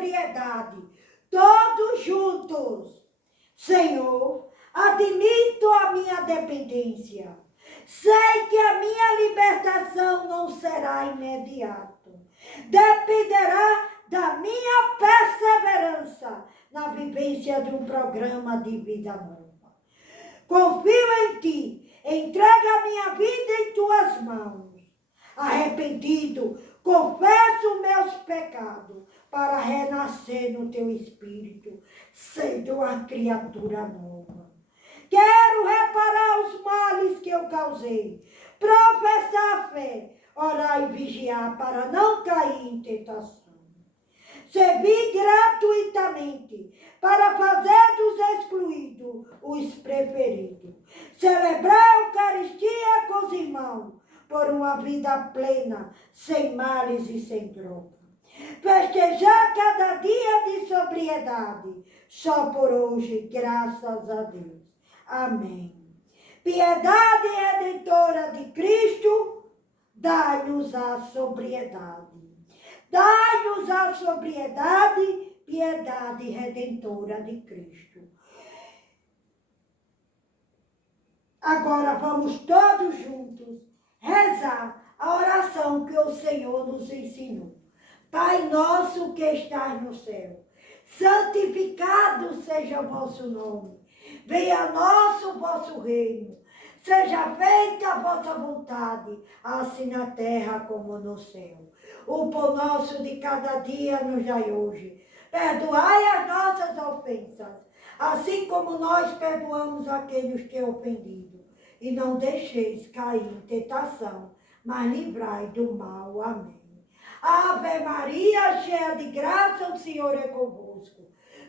sobriedade, todos juntos. Senhor, admito a minha dependência. Sei que a minha libertação não será imediata. Dependerá da minha perseverança na vivência de um programa de vida nova. Confio em ti, entrega a minha vida em tuas mãos. Arrependido, confesso meus pecados para renascer no teu espírito, sendo uma criatura nova. Quero reparar os males que eu causei, professar a fé, orar e vigiar para não cair em tentação. Servir gratuitamente para fazer dos excluídos os preferidos. Celebrar a Eucaristia com os irmãos por uma vida plena, sem males e sem troca. Festejar cada dia de sobriedade, só por hoje, graças a Deus. Amém. Piedade redentora de Cristo, dai-nos a sobriedade. Dai-nos a sobriedade, piedade redentora de Cristo. Agora vamos todos juntos rezar a oração que o Senhor nos ensinou. Pai nosso que estás no céu, santificado seja o vosso nome. Venha a nós o vosso reino. Seja feita a vossa vontade, assim na terra como no céu. O pão nosso de cada dia nos dai hoje. Perdoai as nossas ofensas, assim como nós perdoamos a quem nos tem ofendido. E não deixeis cair em tentação, mas livrai do mal. Amém. Ave Maria, cheia de graça, o Senhor é convosco.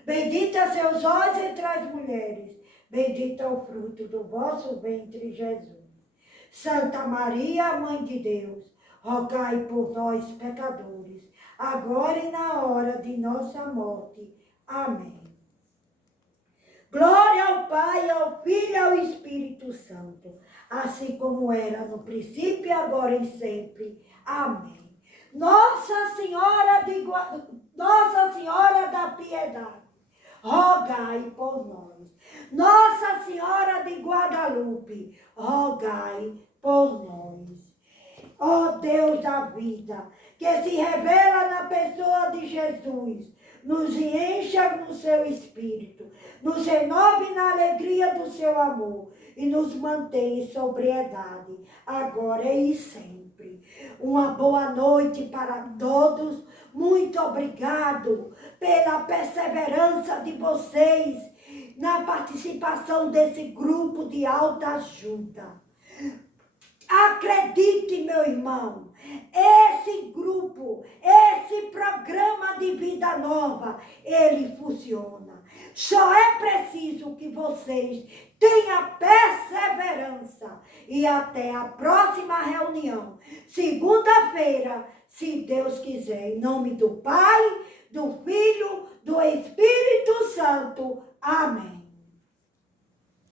Bendita sois vós entre as mulheres, bendito é o fruto do vosso ventre, Jesus. Santa Maria, Mãe de Deus, rogai por nós, pecadores, agora e na hora de nossa morte. Amém. Glória ao Pai, ao Filho e ao Espírito Santo, assim como era no princípio, agora e sempre. Amém. Nossa Senhora da Piedade, rogai por nós. Nossa Senhora de Guadalupe, rogai por nós. Ó Deus da vida, que se revela na pessoa de Jesus, nos encha no seu espírito, nos renove na alegria do seu amor e nos mantém em sobriedade, agora e sempre. Uma boa noite para todos. Muito obrigado pela perseverança de vocês na participação desse grupo de autoajuda. Acredite, meu irmão, esse grupo, esse programa de vida nova, ele funciona. Só é preciso que vocês tenham perseverança. E até a próxima reunião, segunda-feira, se Deus quiser, em nome do Pai, do Filho, do Espírito Santo. Amém.